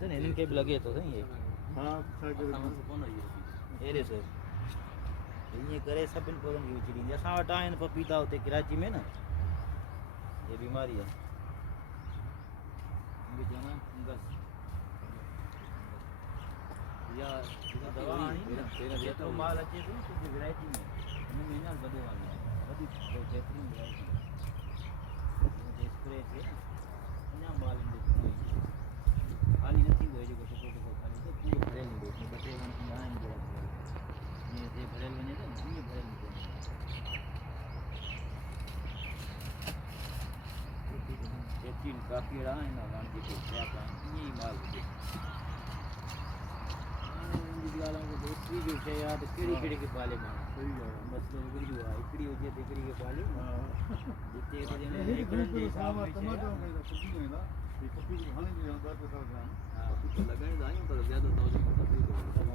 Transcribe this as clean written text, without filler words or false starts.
से ने इनके भी लगे तो सही है हां साइकिल कौन है ये एरे सर ये करे सब इन पौधन की चिड़ी जैसा वटा आहिनि पपीता उते कराची में ना ये बीमारी है इनके जाना फंगस या दवा आनी ना ये तो माल अचे तो कुछ वैरायटी में इनमें ना बदो वाली वधी बेहतरीन वैरायटी स्प्रे थे अञा माल इन खाली नहीं थी जो टुको टुको खाली तो पूरो भरियल ईंदो बटे वन ना ईंदो ये भरियल वञे तो ये भरियल ईंदो एतिन काफी रहा है ना वाण के क्या का ये माल हुजे गालों को दूसरी जो है यार केड़ी के पाले में सही है बस इकड़ी हुआ इकड़ी हो जे इकड़ी के पाले हां जिते तो जने ये एकड़न जे हिसाब में टमाटो का सब्जी में ना ये पपी हाने जो 10 ग्राम हां तो लगाए दाई पर ज्यादा तो